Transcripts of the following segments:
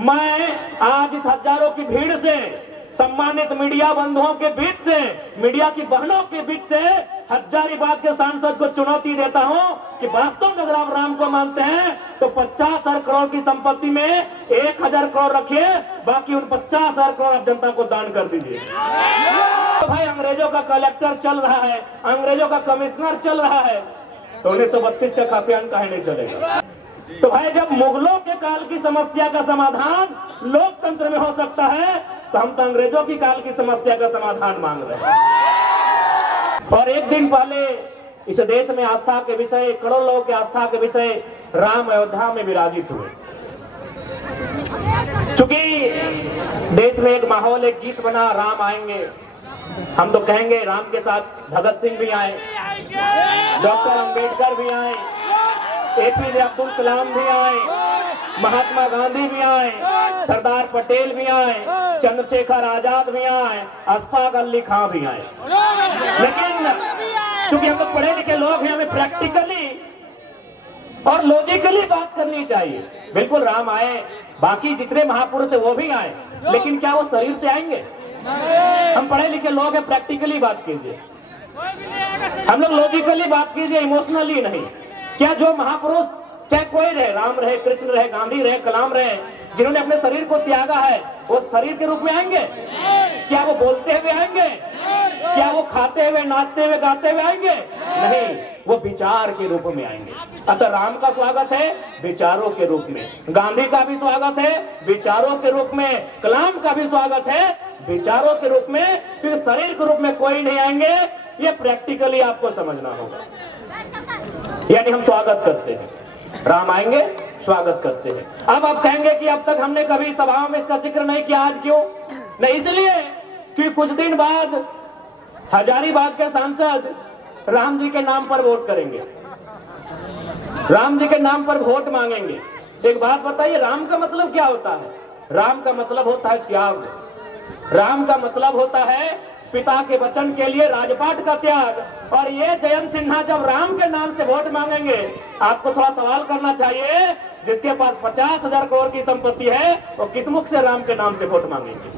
मैं आज इस हजारों की भीड़ से, सम्मानित मीडिया बंधुओं के बीच से, मीडिया की बहनों के बीच से हजारीबाग के सांसद को चुनौती देता हूं कि वास्तव में अगर आप राम को मानते हैं तो 50,000 करोड़ की संपत्ति में 1,000 करोड़ रखिए, बाकी उन 50,000 करोड़ आप जनता को दान कर दीजिए। तो भाई अंग्रेजों का कलेक्टर चल रहा है, अंग्रेजों का कमिश्नर चल रहा है, तो 1932 का खातियान काहे नहीं चलेगा? तो भाई जब मुगलों के काल की समस्या का समाधान लोकतंत्र में हो सकता है, तो हम तो अंग्रेजों की काल की समस्या का समाधान मांग रहे हैं। और एक दिन पहले इस देश में आस्था के विषय, करोड़ों लोगों के आस्था के विषय राम अयोध्या में विराजित हुए। क्योंकि देश में एक माहौल, एक गीत बना, राम आएंगे, हम तो कहेंगे राम के साथ भगत सिंह भी आए, डॉक्टर अंबेडकर भी आए, APJ अब्दुल कलाम भी आए, महात्मा गांधी भी आए, सरदार पटेल भी आए, चंद्रशेखर आजाद भी आए, अशफाक अली खां भी आए। लेकिन क्योंकि हम लोग पढ़े लिखे लोग हैं, हमें प्रैक्टिकली और लॉजिकली बात करनी चाहिए। बिल्कुल राम आए, बाकी जितने महापुरुष है वो भी आए, लेकिन क्या वो शरीर से आएंगे? हम पढ़े लिखे लोग हैं, प्रैक्टिकली बात कीजिए, हम लोग लॉजिकली बात कीजिए, इमोशनली नहीं। क्या जो महापुरुष, चाहे कोई रहे, राम रहे, कृष्ण रहे, गांधी रहे, कलाम रहे, जिन्होंने अपने शरीर को त्यागा है, वो शरीर के रूप में आएंगे? क्या वो बोलते हुए आएंगे? क्या वो खाते हुए, नाचते हुए, गाते हुए आएंगे? नहीं, वो विचार के रूप में आएंगे। अतः राम का स्वागत है विचारों के रूप में, गांधी का भी स्वागत है विचारों के रूप में, कलाम का भी स्वागत है विचारों के रूप में, फिर शरीर के रूप में कोई नहीं आएंगे। ये प्रैक्टिकली आपको समझना होगा। यानी हम स्वागत करते हैं, राम आएंगे, स्वागत करते हैं। अब आप कहेंगे कि अब तक हमने कभी सभाओं में इसका जिक्र नहीं किया, आज क्यों नहीं? इसलिए कि कुछ दिन बाद हजारीबाग के सांसद राम जी के नाम पर वोट करेंगे, राम जी के नाम पर वोट मांगेंगे। एक बात बताइए, राम का मतलब क्या होता है? राम का मतलब होता है त्याग, राम का मतलब होता है पिता के वचन के लिए राजपाट का त्याग। और ये जयंत सिन्हा जब राम के नाम से वोट मांगेंगे, आपको थोड़ा सवाल करना चाहिए, जिसके पास 50,000 करोड़ की संपत्ति है, वो किस मुख से राम के नाम से वोट मांगेंगे?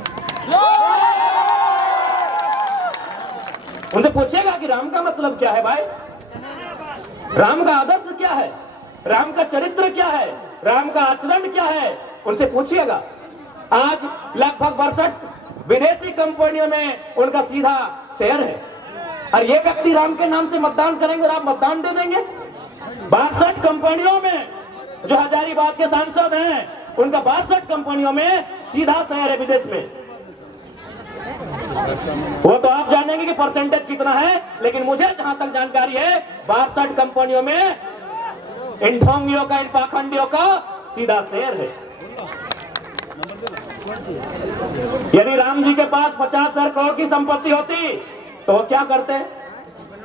उनसे पूछेगा कि राम का मतलब क्या है भाई, राम का आदर्श क्या है, राम का चरित्र क्या है, राम का आचरण क्या है, उनसे पूछिएगा। आज लगभग 62 विदेशी कंपनियों में उनका सीधा शेयर है, और ये व्यक्ति राम के नाम से मतदान करेंगे और आप मतदान दे देंगे? 62 कंपनियों में जो हजारीबाग के सांसद हैं, उनका 62 कंपनियों में सीधा शेयर है विदेश में। वो तो आप जानेंगे कि परसेंटेज कितना है, लेकिन मुझे जहां तक जानकारी है 62 कंपनियों में इन ढोंगियों का, इन पाखंडियों का सीधा शेयर है। यदि राम जी के पास 50,000 करोड़ की संपत्ति होती तो वो क्या करते?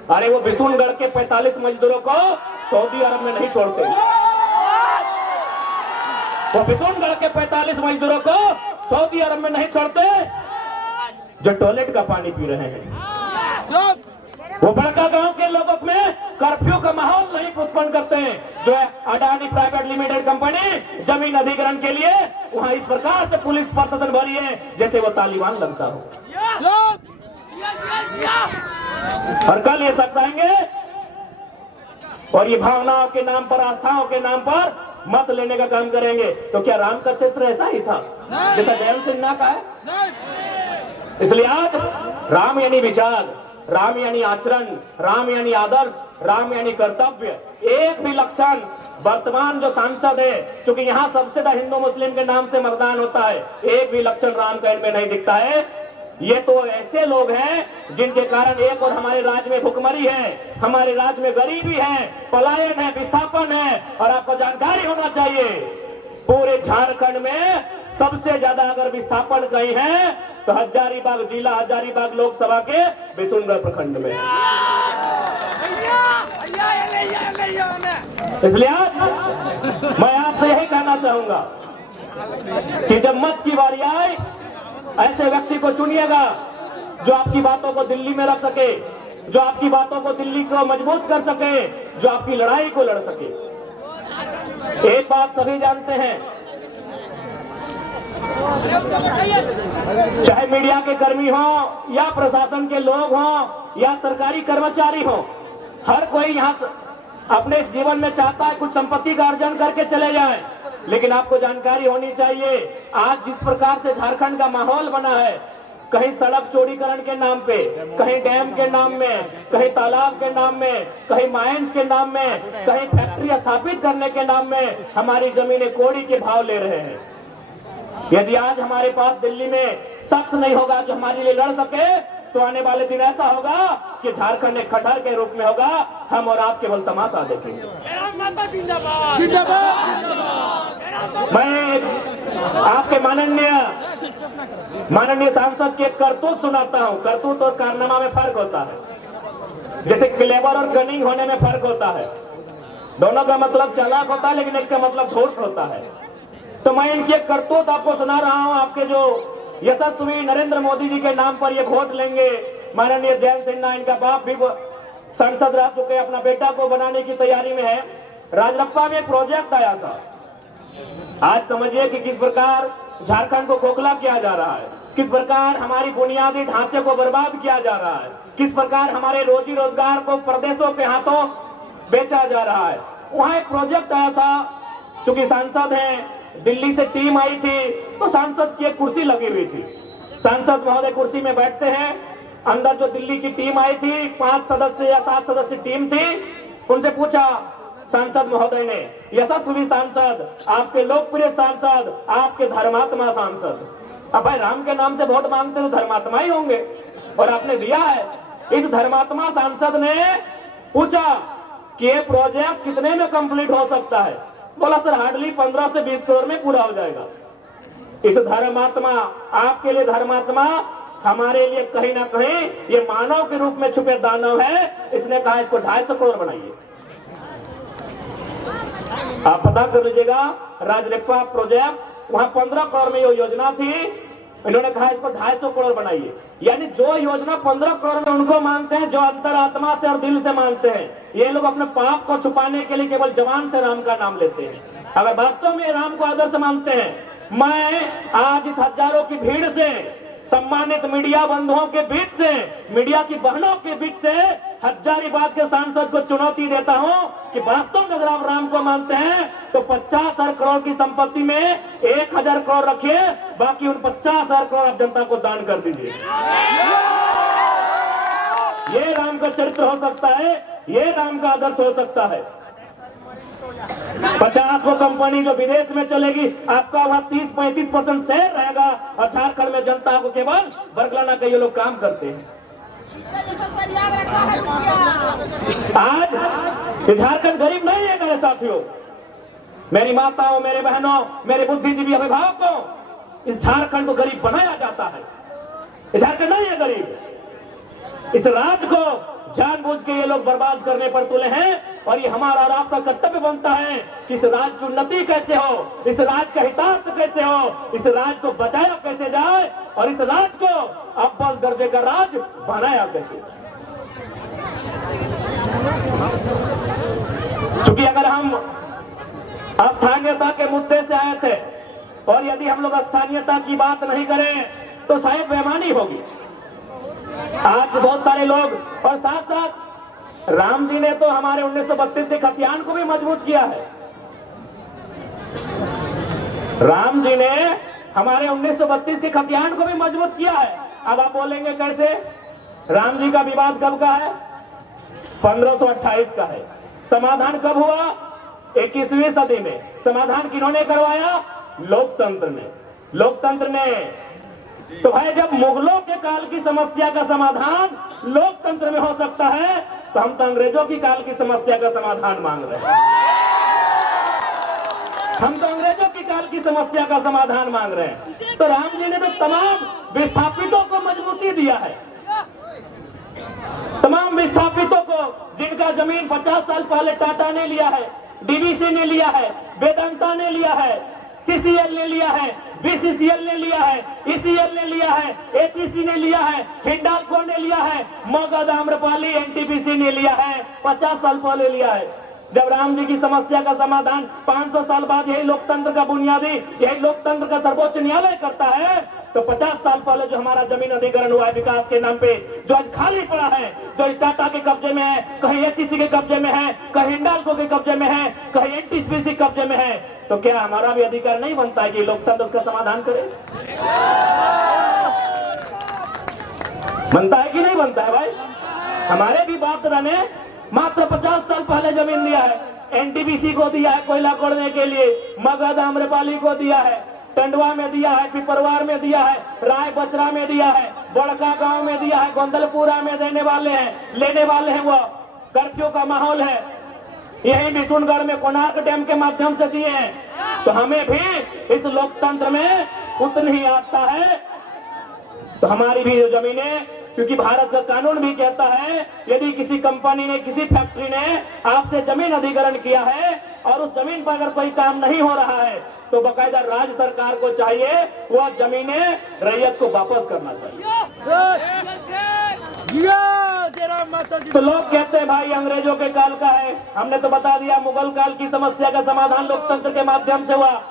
अरे वो बिशुनगढ़ के 45 मजदूरों को सऊदी अरब में नहीं छोड़ते, वो बिशुनगढ़ के 45 मजदूरों को सऊदी अरब में नहीं छोड़ते जो टॉयलेट का पानी पी रहे हैं। वो बड़का गांव के लोगों में कर्फ्यू का माहौल नहीं उत्पन्न करते हैं, जो है अडानी प्राइवेट लिमिटेड कंपनी जमीन अधिग्रहण के लिए वहां इस प्रकार से पुलिस प्रशासन भरी है जैसे वो तालिबान लगता हो। और कल ये शख्स आएंगे और ये भावनाओं के नाम पर, आस्थाओं के नाम पर मत लेने का काम करेंगे। तो क्या राम का चित्र ऐसा ही था जैसा जयंत सिन्हा का है? इसलिए आज राम यानी विचार, राम यानी आचरण, राम यानी आदर्श, राम यानी कर्तव्य। एक भी लक्षण वर्तमान जो सांसद है, क्योंकि यहाँ सबसे ज्यादा हिंदू मुस्लिम के नाम से मतदान होता है, एक भी लक्षण राम का इनमें नहीं दिखता है। ये तो ऐसे लोग हैं जिनके कारण एक और हमारे राज्य में भुखमरी है, हमारे राज्य में गरीबी है, पलायन है, विस्थापन है। और आपको जानकारी होना चाहिए, पूरे झारखंड में सबसे ज्यादा अगर विस्थापन कहीं है तो हजारीबाग जिला, हजारीबाग लोकसभा के बिशुनगढ़ प्रखंड में। इसलिए आज मैं आपसे यही कहना चाहूंगा कि जब मत की बारी आए, ऐसे व्यक्ति को चुनिएगा जो आपकी बातों को दिल्ली में रख सके, जो आपकी बातों को दिल्ली को मजबूत कर सके, जो आपकी लड़ाई को लड़ सके। एक बात सभी जानते हैं चाहे मीडिया के कर्मी हो या प्रशासन के लोग हो या सरकारी कर्मचारी हो, हर कोई यहाँ अपने इस जीवन में चाहता है कुछ संपत्ति का अर्जन करके चले जाए। लेकिन आपको जानकारी होनी चाहिए, आज जिस प्रकार से झारखंड का माहौल बना है, कहीं सड़क चौड़ीकरण के नाम पे, कहीं डैम के नाम में, कहीं तालाब के नाम में, कहीं माइंस के नाम में, कहीं फैक्ट्री स्थापित करने के नाम में हमारी जमीनें कौड़ी के भाव ले रहे हैं। यदि आज हमारे पास दिल्ली में शख्स नहीं होगा जो हमारे लिए लड़ सके, तो आने वाले दिन ऐसा होगा कि झारखंड एक खटर के रूप में होगा, हम और आप केवल तमाशा देखेंगे। मैं आपके माननीय सांसद की एक करतूत सुनाता हूं। करतूत और कारनामा में फर्क होता है, जैसे क्लेवर और कनिंग होने में फर्क होता है। दोनों का मतलब चालाक होता है, लेकिन एक का मतलब धूर्त होता है। तो मैं इनकी एक करतूत आपको सुना रहा हूं। आपके जो यशस्वी नरेंद्र मोदी जी के नाम पर ये वोट लेंगे, माननीय जयंत सिन्हा, इनका बाप भी सांसद रह चुके, अपना बेटा को बनाने की तैयारी में है। राजरप्पा में एक प्रोजेक्ट आया था। आज समझिए कि किस प्रकार झारखंड को खोखला किया जा रहा है, किस प्रकार हमारी बुनियादी ढांचे को बर्बाद किया जा रहा है, किस प्रकार हमारे रोजी रोजगार को प्रदेशों के हाथों बेचा जा रहा है। वहां एक प्रोजेक्ट आया था, चूंकि सांसद हैं, दिल्ली से टीम आई थी, तो सांसद की एक कुर्सी लगी हुई थी। सांसद महोदय कुर्सी में बैठते हैं, अंदर जो दिल्ली की टीम आई थी, 5 सदस्य या 7 सदस्य टीम थी, उनसे पूछा सांसद महोदय ने, यशस्वी सांसद, आपके लोकप्रिय सांसद, आपके धर्मात्मा सांसद, अब भाई राम के नाम से वोट मांगते तो धर्मात्मा ही होंगे, और आपने दिया है। इस धर्मात्मा सांसद ने पूछा कि ये प्रोजेक्ट कितने में कंप्लीट हो सकता है? बोला सर हार्डली 15 से 20 करोड़ में पूरा हो जाएगा। इस धर्मात्मा, आपके लिए धर्मात्मा, हमारे लिए कहीं ना कहीं ये मानव के रूप में छुपे दानव है। इसने कहा इसको 250 करोड़ बनाइए। आप पता कर लीजिएगा, राजरप्पा प्रोजेक्ट, वहां 15 करोड़ में ये योजना थी, इन्होंने कहा इसको 250 करोड़ बनाइए। यानी जो योजना 15 करोड़ में उनको मांगते हैं, जो अंतरात्मा से और दिल से मांगते हैं, ये लोग अपने पाप को छुपाने के लिए केवल जबान से राम का नाम लेते हैं। अगर वास्तव में राम को आदर्श मानते हैं, मैं आज इस हजारों की भीड़ से, सम्मानित मीडिया बंधुओं के बीच से, मीडिया की बहनों के बीच से हजारीबाग के सांसद को चुनौती देता हूं कि वास्तव में अगर आप राम को मानते हैं तो 50,000 करोड़ की संपत्ति में 1,000 करोड़ रखिए, बाकी उन 50,000 करोड़ आप जनता को दान कर दीजिए। ये राम का चरित्र हो सकता है, ये राम का आदर्श हो सकता है। 50 कंपनी जो विदेश में चलेगी, आपका वहां 30-35% शेयर रहेगा, और झारखंड में जनता को केवल बरगलाना का ये लोग काम करते हैं। आज झारखंड गरीब नहीं है मेरे साथियों, मेरी माताओं, मेरे बहनों, मेरे बुद्धिजीवी अभिभावकों, इस झारखंड को गरीब बनाया जाता है। झारखंड नहीं है गरीब। इस राज्य को जानबूझ के ये लोग बर्बाद करने पर तुले हैं, और ये हमारा और आपका कर्तव्य बनता है कि इस राज्य की उन्नति कैसे हो, इस राज्य का हितार्थ कैसे हो, इस राज्य को बचाया कैसे जाए, और इस राज्य को अव्वल दर्जे का राज्य बनाया कैसे। क्योंकि अगर हम स्थानीयता के मुद्दे से आए थे, और यदि हम लोग स्थानीयता की बात नहीं करें तो शायद बेईमानी होगी। आज बहुत सारे लोग, और साथ साथ राम जी ने तो हमारे 1932 के खतियान को भी मजबूत किया है। राम जी ने हमारे 1932 के खतियान को भी मजबूत किया है। अब आप बोलेंगे कैसे? राम जी का विवाद कब का है? 1528 का है। समाधान कब हुआ? 21वीं सदी में। समाधान किन्होंने करवाया? लोकतंत्र ने। लोकतंत्र ने। तो भाई जब मुगलों के काल की समस्या का समाधान लोकतंत्र में हो सकता है, तो हम तो अंग्रेजों की काल की समस्या का समाधान मांग रहे हैं। हम तो अंग्रेजों की काल की समस्या का समाधान मांग रहे हैं। तो राम जी ने तो तमाम विस्थापितों को मजबूती दिया है। तमाम विस्थापितों को, जिनका जमीन 50 साल पहले टाटा ने लिया है, डीवीसी ने लिया है, वेदांता ने लिया है, सीसीएल ने लिया है, बीसीसीएल ने लिया है, ईसीएल ने लिया है, एचईसी ने लिया है, हिंडाल्को ने लिया है, मगध, आम्रपाली, एनटीपीसी ने लिया है, 50 साल पहले लिया है। जब राम जी की समस्या का समाधान 500 साल बाद यही लोकतंत्र का बुनियादी, यही लोकतंत्र का सर्वोच्च न्यायालय करता है, तो 50 साल पहले जो हमारा जमीन अधिग्रहण हुआ है विकास के नाम पे, जो आज खाली पड़ा है, जो टाटा के कब्जे में है, कहीं एचईसी के कब्जे में है, कहीं हिंडाल्को के कब्जे में है, कहीं एनटीपीसी कब्जे में है, तो क्या हमारा भी अधिकार नहीं बनता है कि लोकतंत्र उसका समाधान करे? बनता है कि नहीं बनता है भाई? हमारे भी बाप दादा ने मात्र 50 साल पहले जमीन दिया है, एनटीपीसी को दिया है कोयला खोदने के लिए, मगध आम्रपाली को दिया है, टंडवा में दिया है, पिपरवार में दिया है, राय बचरा में दिया है, बड़का गांव में दिया है, गोंदलपुरा में देने वाले हैं, लेने वाले हैं। वो कर्फ्यू का माहौल है, यही बिशुनगढ़ में कोणार्क डैम के माध्यम से दिए हैं। तो हमें भी इस लोकतंत्र में उतनी ही आस्था है। तो हमारी भी जो जमीनें, क्योंकि भारत का कानून भी कहता है यदि किसी कंपनी ने, किसी फैक्ट्री ने आपसे जमीन अधिग्रहण किया है और उस जमीन पर अगर कोई काम नहीं हो रहा है तो बकायदा राज्य सरकार को चाहिए वह जमीनें रैयत को वापस करना चाहिए। तो लोग कहते हैं भाई अंग्रेजों के काल का है, हमने तो बता दिया मुगल काल की समस्या का समाधान लोकतंत्र के माध्यम से हुआ।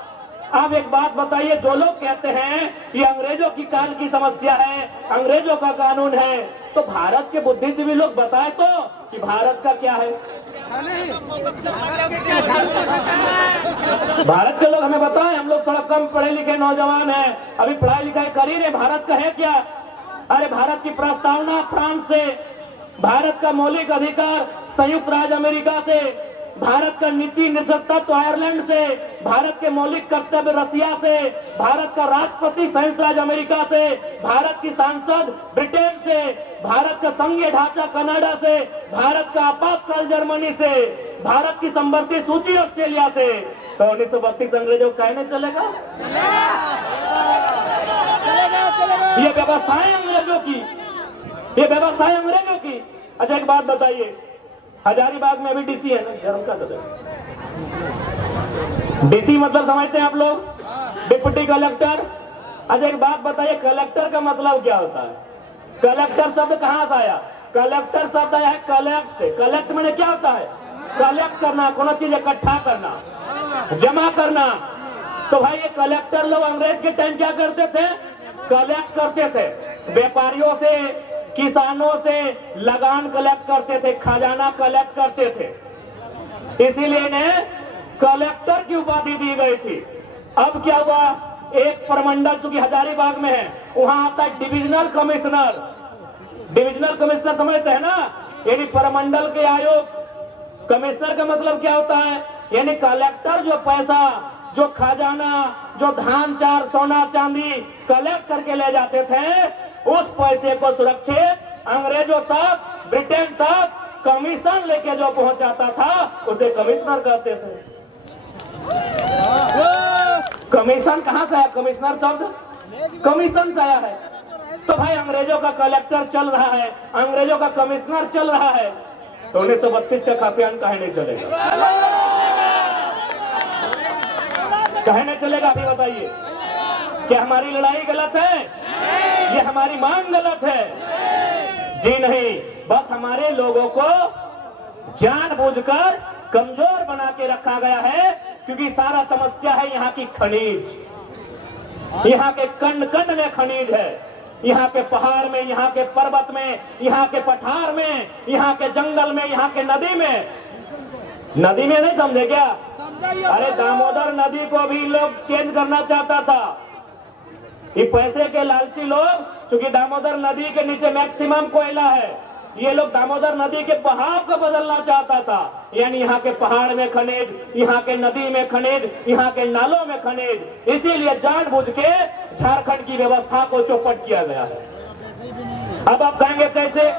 आप एक बात बताइए, जो लोग कहते हैं ये अंग्रेजों की काल की समस्या है, अंग्रेजों का कानून है, तो भारत के बुद्धिजीवी लोग बताए तो कि भारत का क्या है? भारत के लोग हमें बताएं, हम लोग थोड़ा कम पढ़े लिखे नौजवान हैं, अभी पढ़ाई लिखाई कर ही रहे, भारत का है क्या? अरे भारत की प्रस्तावना फ्रांस से, भारत का मौलिक अधिकार संयुक्त राज्य अमेरिका से, भारत का नीति निर्देशक आयरलैंड से, भारत के मौलिक कर्तव्य रसिया से, भारत का राष्ट्रपति संयुक्त राज्य अमेरिका से, भारत की सांसद ब्रिटेन से, भारत का संघीय ढांचा कनाडा से, भारत का आपातकाल जर्मनी से, भारत की संवर्ती सूची ऑस्ट्रेलिया से। तो 1932 अंग्रेजों का कहने चलेगा? ये व्यवस्थाएं अंग्रेजों की, ये व्यवस्थाएं अंग्रेजों की। अच्छा एक बात बताइए, हजारीबाग में अभी डीसी है ना, जरूर का डीसी मतलब समझते हैं आप लोग? Deputy collector. अच्छा एक बात बताइए, कलेक्टर का मतलब क्या होता है? कलेक्टर शब्द कहाँ से आया? कलेक्टर शब्द आया है कलेक्ट से। कलेक्ट मैंने क्या होता है? कलेक्ट करना, कोनो चीज इकट्ठा करना, जमा करना। तो भाई ये कलेक्टर लोग अंग्रेज के टाइम क्या करते थे? कलेक्ट करते थे, व्यापारियों से, किसानों से लगान कलेक्ट करते थे, खजाना कलेक्ट करते थे, इसीलिए इन्हें कलेक्टर की उपाधि दी गई थी। अब क्या हुआ, एक प्रमंडल चूंकि हजारीबाग में है, वहां आता है डिविजनल कमिश्नर। डिविजनल कमिश्नर समझते हैं ना, यानी प्रमंडल के आयुक्त। कमिश्नर का मतलब क्या होता है? यानी कलेक्टर जो पैसा, जो खजाना, जो धान चार सोना चांदी कलेक्ट करके ले जाते थे, उस पैसे को सुरक्षित अंग्रेजों तक, ब्रिटेन तक कमीशन लेके जो पहुंचाता था उसे कमिश्नर कहते थे। कमीशन कहां से आया? कमिश्नर शब्द कमीशन से आया है। तो भाई अंग्रेजों का कलेक्टर चल रहा है, अंग्रेजों का कमिश्नर चल रहा है, तो 1932 का खाद्यान्न काहे नहीं चलेगा? काहे नहीं चलेगा? अभी बताइए, क्या हमारी लड़ाई गलत है? ये हमारी मांग गलत है? जी नहीं, बस हमारे लोगों को जानबूझकर कमजोर बना के रखा गया है, क्योंकि सारा समस्या है यहाँ की खनिज, यहाँ के कंड कंड में खनिज है, यहाँ के पहाड़ में, यहाँ के पर्वत में, यहाँ के पठार में, यहाँ के जंगल में, यहाँ के नदी में। नदी में नहीं समझे क्या? अरे दामोदर नदी को भी लोग चेंज करना चाहता था। ये पैसे के लालची लोग, क्योंकि दामोदर नदी के नीचे मैक्सिमम कोयला है, ये लोग दामोदर नदी के बहाव को बदलना चाहता था। यानी यहाँ के पहाड़ में खनिज, यहाँ के नदी में खनिज, यहाँ के नालों में खनिज। इसीलिए जानबूझ के झारखंड की व्यवस्था को चौपट किया गया है। अब आप कहेंगे कैसे?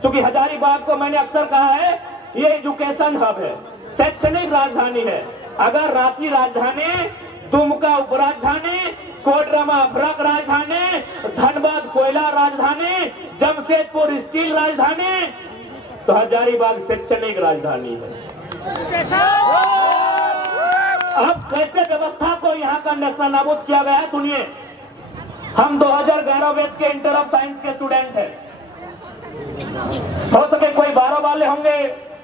क्योंकि हजारीबाग को मैंने अक्सर कहा है ये एजुकेशन हब है, शैक्षणिक राजधानी है। अगर रांची राजधानी, दुमका उपराजधानी, कोडरमा अभ्रक राजधानी, धनबाद कोयला राजधानी, जमशेदपुर स्टील राजधानी, तो हजारीबाग शैक्षणिक राजधानी है। अब कैसे व्यवस्था को यहाँ का नेशनल नाबूद किया गया है सुनिए। हम 2011 बैच के इंटर ऑफ साइंस के स्टूडेंट हैं। हो सके कोई 12 वाले होंगे,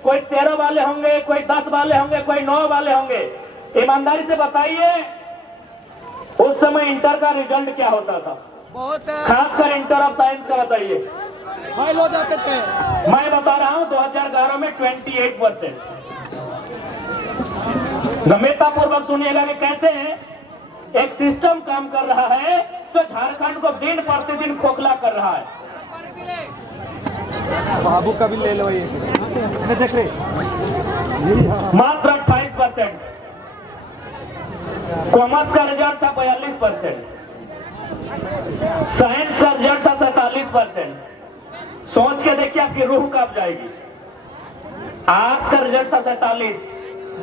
कोई 13 वाले होंगे, कोई 10 वाले होंगे, कोई 9 वाले होंगे। ईमानदारी से बताइए उस समय इंटर का रिजल्ट क्या होता था? खासकर इंटर ऑफ साइंस का बताइए। फेल हो जाते थे। मैं बता रहा हूं 2011 में 28%। गंभीरता पूर्वक सुनिएगा कि कैसे एक सिस्टम काम कर रहा है तो झारखंड को दिन प्रतिदिन खोखला कर रहा है। बाबू का भी ले लो ये देख रहे मात्र 28%। कॉमर्स का रिजल्ट था 42%, साइंस का रिजल्ट था 47%। सोच के देखिए आपकी रूह कब जाएगी। आर्ट्स का रिजल्ट था 47,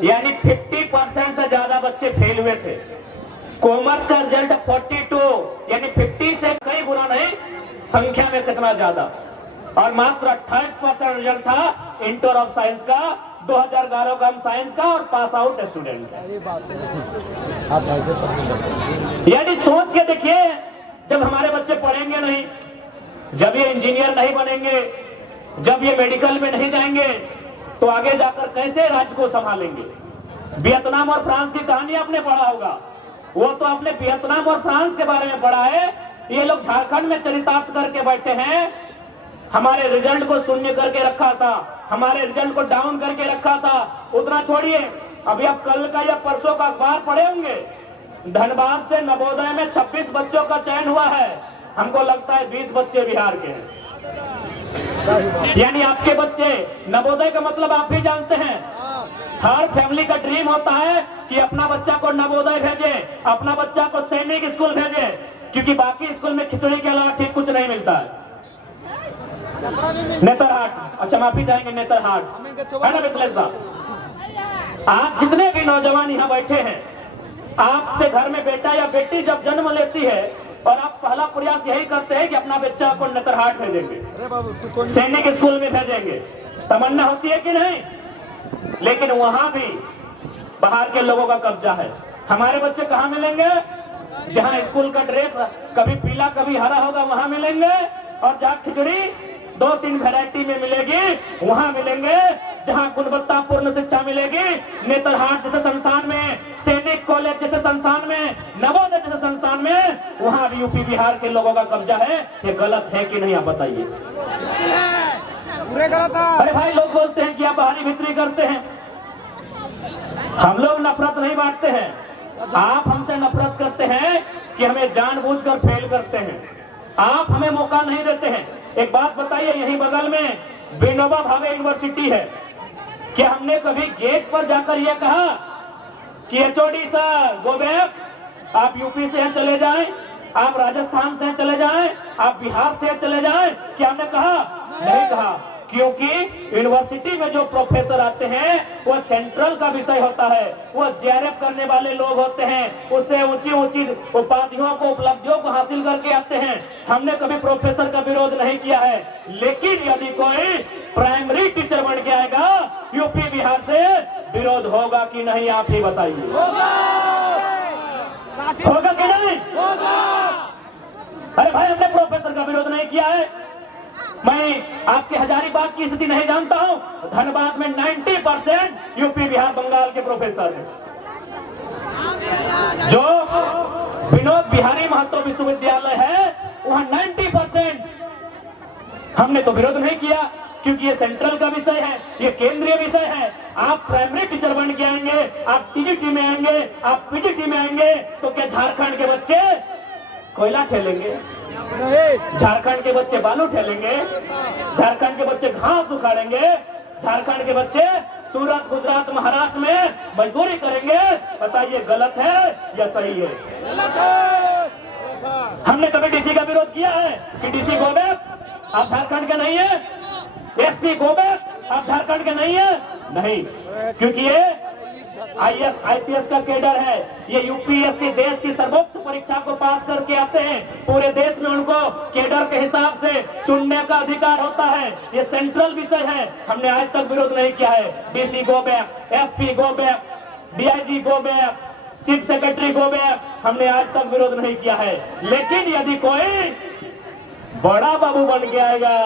यानी 50% से ज्यादा बच्चे फेल हुए थे। कॉमर्स का रिजल्ट 42, यानी 50 से कई गुना नहीं, संख्या में कितना ज्यादा। और मात्र 28% रिजल्ट था इंटर ऑफ साइंस का 2011 का, हम साइंस का और पास आउट स्टूडेंट। यानी सोच के देखिए, जब हमारे बच्चे पढ़ेंगे नहीं, जब ये इंजीनियर नहीं बनेंगे, जब ये मेडिकल में नहीं जाएंगे, तो आगे जाकर कैसे राज्य को संभालेंगे। वियतनाम और फ्रांस की कहानी आपने पढ़ा होगा, वो तो आपने वियतनाम और फ्रांस के बारे में पढ़ा है। ये लोग झारखंड में चरितार्थ करके बैठे हैं। हमारे रिजल्ट को शून्य करके रखा था, हमारे रिजल्ट को डाउन करके रखा था। उतना छोड़िए, अभी आप कल का या परसों का अखबार पढ़े होंगे, धनबाद से नवोदय में 26 बच्चों का चयन हुआ है। हमको लगता है 20 बच्चे बिहार के हैं। यानी आपके बच्चे, नवोदय का मतलब आप भी जानते हैं। हर फैमिली का ड्रीम होता है कि अपना बच्चा को नवोदय भेजे, अपना बच्चा को सैनिक स्कूल भेजे, क्योंकि बाकी स्कूल में खिचड़ी के अलावा ठीक कुछ नहीं मिलता है। नेतरहाट, अच्छा माफी चाहेंगे, नेतरहाट है ना मिथिलेश साहब। आप जितने भी नौजवान यहाँ बैठे हैं, आपके घर में बेटा या बेटी जब जन्म लेती है और आप पहला प्रयास यही करते हैं कि अपना बच्चा को नेतरहाट भेजेंगे, सैनिक स्कूल में भेजेंगे। तमन्ना होती है कि नहीं? लेकिन वहां भी बाहर के लोगों का कब्जा है। हमारे बच्चे कहाँ मिलेंगे? जहाँ स्कूल का ड्रेस कभी पीला कभी हरा होगा वहां मिलेंगे, और जहाँ खिचड़ी 2-3 वैरायटी में मिलेगी वहां मिलेंगे। जहां गुणवत्तापूर्ण शिक्षा मिलेगी, नेतरहाट जैसे संस्थान में, सैनिक कॉलेज जैसे संस्थान में, नवोदय जैसे संस्थान में, वहां भी यूपी बिहार के लोगों का कब्जा है। ये गलत है कि नहीं, आप बताइए। पूरे गलत है। अरे भाई, लोग बोलते हैं कि आप बाहरी भीतरी करते हैं। हम लोग नफरत नहीं बांटते हैं, आप हमसे नफरत करते हैं कि हमें जानबूझकर फेल करते हैं। आप हमें मौका नहीं देते हैं। एक बात बताइए, यहीं बगल में विनोबा भावे यूनिवर्सिटी है, क्या हमने कभी गेट पर जाकर यह कहा कि एचओडी सर गो बैक, आप यूपी से चले जाएं, आप राजस्थान से चले जाएं, आप बिहार से चले जाएं? क्या हमने कहा? नहीं कहा, क्योंकि यूनिवर्सिटी में जो प्रोफेसर आते हैं वह सेंट्रल का विषय होता है, वह जेआरएफ करने वाले लोग होते हैं, उससे ऊंची ऊंची उपाधियों को, उपलब्धियों को हासिल करके आते हैं। हमने कभी प्रोफेसर का विरोध नहीं किया है। लेकिन यदि कोई प्राइमरी टीचर बन के आएगा यूपी बिहार से, विरोध होगा कि नहीं, आप ही बताइए। होगा कि नहीं? अरे भाई, हमने प्रोफेसर का विरोध नहीं किया है। मैं आपके हजारीबाग की स्थिति नहीं जानता हूं, धनबाद में 90% यूपी बिहार बंगाल के प्रोफेसर हैं। जो विनोद बिहारी महतो विश्वविद्यालय है वहां 90%। हमने तो विरोध नहीं किया, क्योंकि ये सेंट्रल का विषय है, ये केंद्रीय विषय है। आप प्राइमरी टीचर बन के आएंगे, आप टीजीटी में आएंगे, आप पीजीटी में आएंगे, तो क्या झारखंड के बच्चे कोयला ठेलेंगे? झारखंड के बच्चे बालू ठेलेंगे? झारखंड के बच्चे घास उखाड़ेंगे? झारखंड के बच्चे सूरत, गुजरात, महाराष्ट्र में मजदूरी करेंगे? बताइए, गलत है या सही है? हमने कभी डीसी का विरोध किया है कि डीसी गो बैक, आप झारखंड के नहीं है? एसपी गो बैक, आप झारखंड के नहीं है? नहीं, क्योंकि ये आईएएस आईपीएस का कैडर है। ये यूपीएससी देश की सर्वोच्च परीक्षा को पास करके आते हैं। पूरे देश में उनको कैडर के हिसाब से चुनने का अधिकार होता है। ये सेंट्रल विषय है। हमने आज तक विरोध नहीं किया है। DC go back, SP go back, DIG go back, chief secretary go back, हमने आज तक विरोध नहीं किया है। लेकिन यदि कोई बड़ा बाबू बन के आएगा,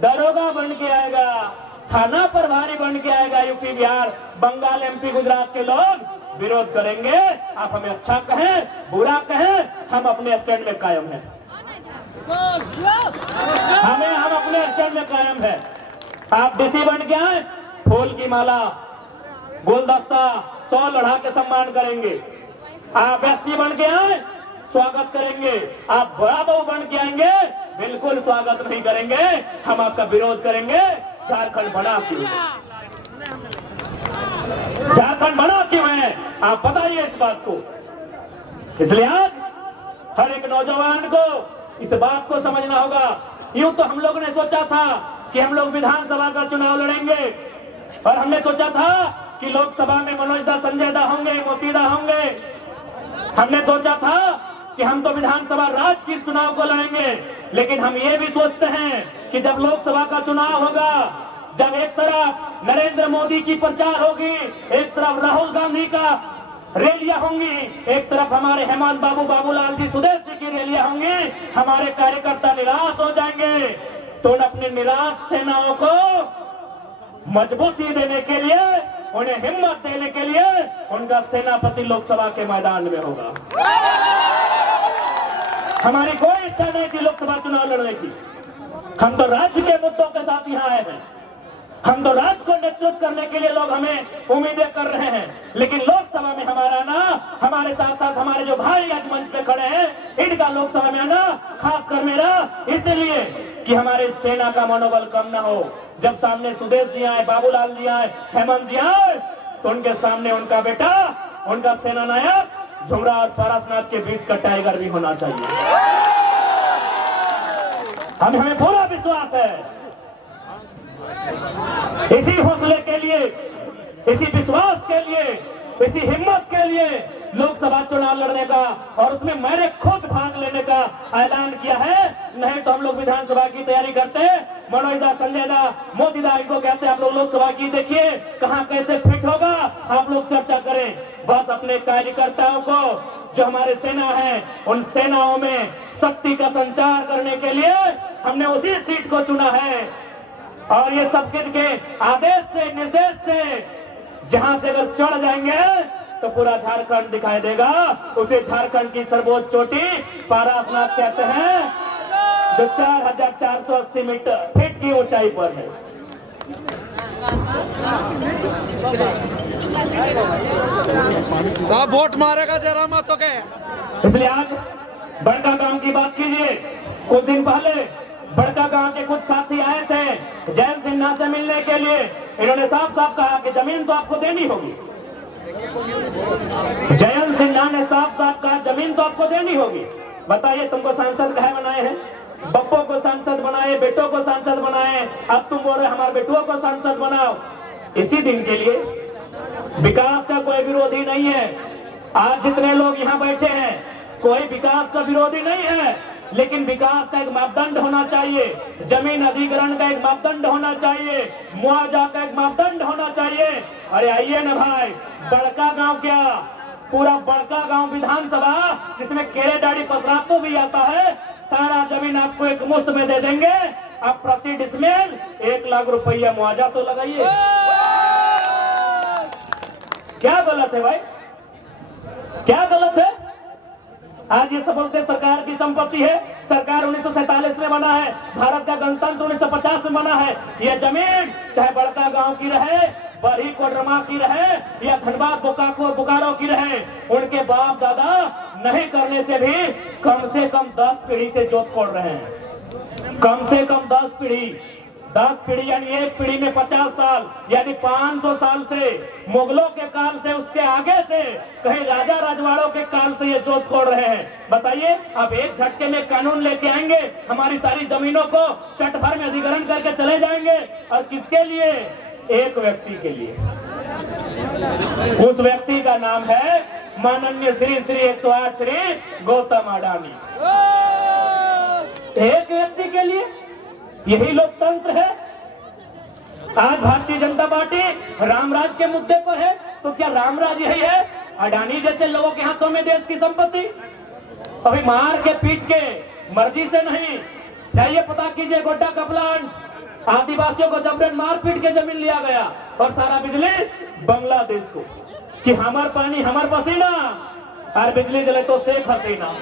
दरोगा बन के आएगा, थाना प्रभारी बन के आएगा यूपी बिहार बंगाल एमपी गुजरात के लोग विरोध करेंगे। आप हमें अच्छा कहें बुरा कहें, हम अपने स्टैंड में कायम हैं। हम अपने स्टैंड में कायम है। आप डीसी बन के आए, फूल की माला गुलदस्ता 100 लड़ा के सम्मान करेंगे। आप एसपी बन के आए, स्वागत करेंगे। आप बड़ा बहू बन के आएंगे, बिल्कुल स्वागत नहीं करेंगे, हम आपका विरोध करेंगे। झारखंड बना क्यों है? झारखंड बना क्यों है? आप बताइए इस बात को। इसलिए आज हर एक नौजवान को इस बात को समझना होगा। यूं तो हम लोग ने सोचा था कि हम लोग विधानसभा का चुनाव लड़ेंगे और हमने सोचा था कि लोकसभा में मनोज दा, संजय दा होंगे, मोती दा होंगे। हमने सोचा था कि हम तो विधानसभा राज्य की चुनाव को लड़ेंगे, लेकिन हम ये भी सोचते हैं कि जब लोकसभा का चुनाव होगा, जब एक तरफ नरेंद्र मोदी की प्रचार होगी, एक तरफ राहुल गांधी का रैलियां होंगी, एक तरफ हमारे हेमंत बाबू, बाबूलाल जी, सुदेश जी की रैलियां होंगी, हमारे कार्यकर्ता निराश हो जाएंगे। तो अपने निराश सेनाओं को मजबूती देने के लिए, उन्हें हिम्मत देने के लिए उनका सेनापति लोकसभा के मैदान में होगा। हमारी कोई इच्छा नहीं थी लोकसभा चुनाव लड़ने की। हम तो राज्य के मुद्दों के साथ यहाँ आए हैं। हम तो राज्य को नेतृत्व करने के लिए लोग हमें उम्मीदें कर रहे हैं, लेकिन लोकसभा में हमारा आना, हमारे साथ साथ हमारे जो भाई आज मंच पे खड़े हैं, इनका लोकसभा में आना खासकर मेरा इसलिए कि हमारे सेना का मनोबल कम ना हो। जब सामने सुदेश जी आए, बाबूलाल जी आए, हेमंत जी आए, तो उनके सामने उनका बेटा, उनका सेना नायक झुमरा और पारसनाथ के बीच का टाइगर भी होना चाहिए। हमें पूरा विश्वास है। इसी हौसले के लिए, इसी विश्वास के लिए, इसी हिम्मत के लिए लोकसभा चुनाव लड़ने का और उसमें मैंने खुद भाग लेने का ऐलान किया है। नहीं तो हम लोग विधानसभा की तैयारी करते हैं, मनोज दा, संजय दा, मोदी दा इनको कहते हैं हम लोग लोकसभा की देखिए कहां कैसे फिट होगा, आप लोग चर्चा करें। बस अपने कार्यकर्ताओं को, जो हमारे सेना है, उन सेनाओं में शक्ति का संचार करने के लिए हमने उसी सीट को चुना है। और ये सबके के आदेश से, निर्देश से जहां से अगर चढ़ जाएंगे तो पूरा झारखंड दिखाई देगा। उसे झारखंड की सर्वोच्च चोटी पारसनाथ कहते हैं, जो 4480 मीटर फीट की ऊंचाई पर है। साहब वोट मारेगा जरा मत हो गए। इसलिए आज बड़का गांव की बात कीजिए। कुछ दिन पहले बड़का गांव के कुछ साथी आए थे जयंत सिन्हा से मिलने के लिए। इन्होंने साफ साफ कहा कि जमीन तो आपको देनी होगी। जयंत सिन्हा ने साफ साफ कहा जमीन तो आपको देनी होगी। बताइए तुमको सांसद कहे बनाए हैं? बप्पो को सांसद बनाए, बेटों को सांसद बनाए, अब तुम बोल रहे हमारे बेटुओं को सांसद बनाओ। इसी दिन के लिए विकास का कोई विरोधी नहीं है। आज जितने लोग यहाँ बैठे हैं, कोई विकास का विरोधी नहीं है, लेकिन विकास का एक मापदंड होना चाहिए, जमीन अधिग्रहण का एक मापदंड होना चाहिए, मुआवजा का एक मापदंड होना चाहिए। अरे आइए ना भाई, बड़का गांव क्या, पूरा बड़का गांव विधानसभा जिसमें केरे डाड़ी पथरातू भी आता है, सारा जमीन आपको एक मुफ्त में दे देंगे। आप प्रति डिसमिल 1 लाख रुपया मुआवजा तो लगाइए। क्या गलत है भाई? क्या गलत है? आज ये सब बोलते सरकार की संपत्ति है, सरकार 1947 में बना है, भारत का गणतंत्र 1950 में बना है। ये जमीन चाहे बड़का गांव की रहे, बड़ी कोडरमा की रहे या धनबाद बोकारो की रहे, उनके बाप दादा नहीं करने से भी कम से कम 10 पीढ़ी से जोत खोल रहे हैं। कम से कम 10 पीढ़ी यानी एक पीढ़ी में 50 साल यानी 500 साल से, मुगलों के काल से, उसके आगे से, कहीं राजा राजवाड़ों के काल से ये जोत खोल रहे हैं। बताइए, अब एक झटके में कानून लेके आएंगे, हमारी सारी जमीनों को चट भर में अधिग्रहण करके चले जाएंगे। और किसके लिए? एक व्यक्ति के लिए। उस व्यक्ति का नाम है माननीय श्री 108 श्री गौतम अडानी। एक व्यक्ति के लिए? यही लोकतंत्र है? आज भारतीय जनता पार्टी रामराज के मुद्दे पर है, तो क्या रामराज यही है? अडानी जैसे लोगों के हाथों में देश की संपत्ति? अभी मार के पीट के, मर्जी से नहीं। जाइए पता कीजिए गोड्डा का प्लांट, आदिवासियों को जबरन मार पीट के जमीन लिया गया और सारा बिजली बांग्लादेश को, कि हमार पानी हमार पसीना और बिजली दिले तो शेख हसीना।